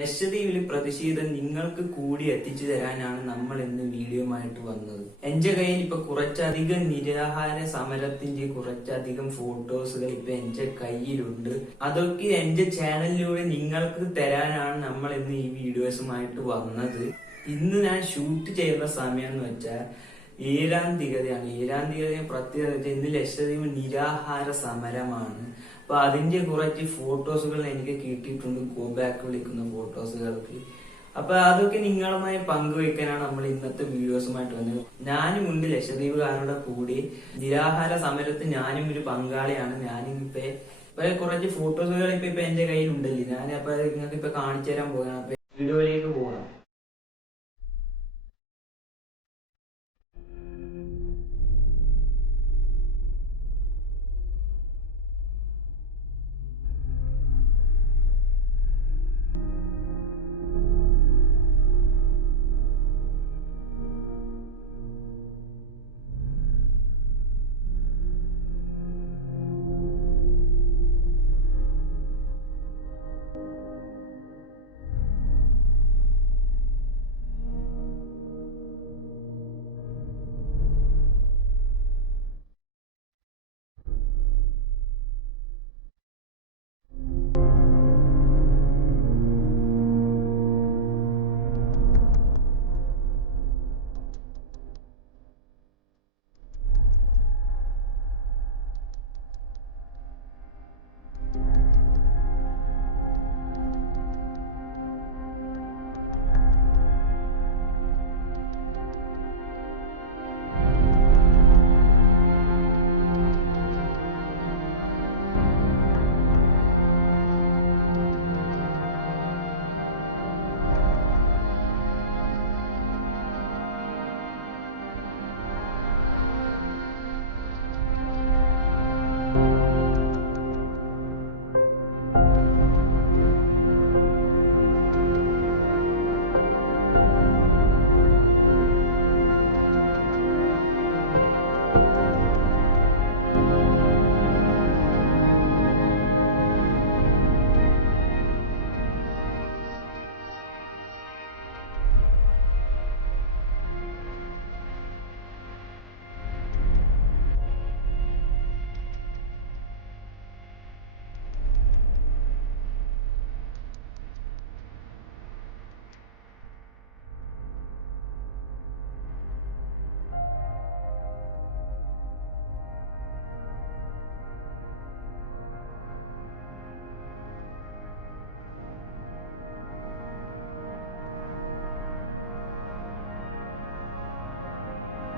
ലക്ഷദ്വീപിൽ പ്രതിഷേധം നിങ്ങൾക്ക് കൂടി എത്തിച്ചു തരാനാണ് നമ്മൾ ഇന്ന് വീഡിയോമായിട്ട് വന്നത്. എന്റെ കയ്യിൽ ഇപ്പൊ കുറച്ചധികം നിരാഹാര സമരത്തിന്റെ കുറച്ചധികം ഫോട്ടോസുകൾ ഇപ്പൊ എന്റെ കയ്യിലുണ്ട്. അതൊക്കെ എന്റെ ചാനലിലൂടെ നിങ്ങൾക്ക് തരാനാണ് നമ്മൾ ഇന്ന് ഈ വീഡിയോസുമായിട്ട് വന്നത്. ഇന്ന് ഞാൻ ഷൂട്ട് ചെയ്യുന്ന സമയം എന്ന് വെച്ചാൽ ഏഴാം തീയതി പ്രത്യേകത ഇന്ന് ലക്ഷദ്വീപ് നിരാഹാര സമരമാണ്. അപ്പൊ അതിന്റെ കുറച്ച് ഫോട്ടോസുകൾ എനിക്ക് കിട്ടിയിട്ടുണ്ട്. ഗോ ബാക്ക് വിളിക്കുന്ന ഫോട്ടോസുകൾക്ക്. അപ്പൊ അതൊക്കെ നിങ്ങളുമായി പങ്കുവെക്കാനാണ് നമ്മൾ ഇന്നത്തെ വീഡിയോസുമായിട്ട് വന്നത്. ഞാനും ഉണ്ട് ലക്ഷദ്വീപുകാരുടെ കൂടി. നിരാഹാര സമരത്തിൽ ഞാനും ഒരു പങ്കാളിയാണ്. ഞാനും ഇപ്പൊ ഇപ്പൊ കുറച്ച് ഫോട്ടോസുകൾ ഇപ്പൊ ഇപ്പൊ എന്റെ കയ്യിൽ ഉണ്ടല്ലേ ഞാൻ അപ്പൊ നിങ്ങൾക്ക് ഇപ്പൊ കാണിച്ചു തരാൻ വീഡിയോയിലേക്ക് അപ്പൊ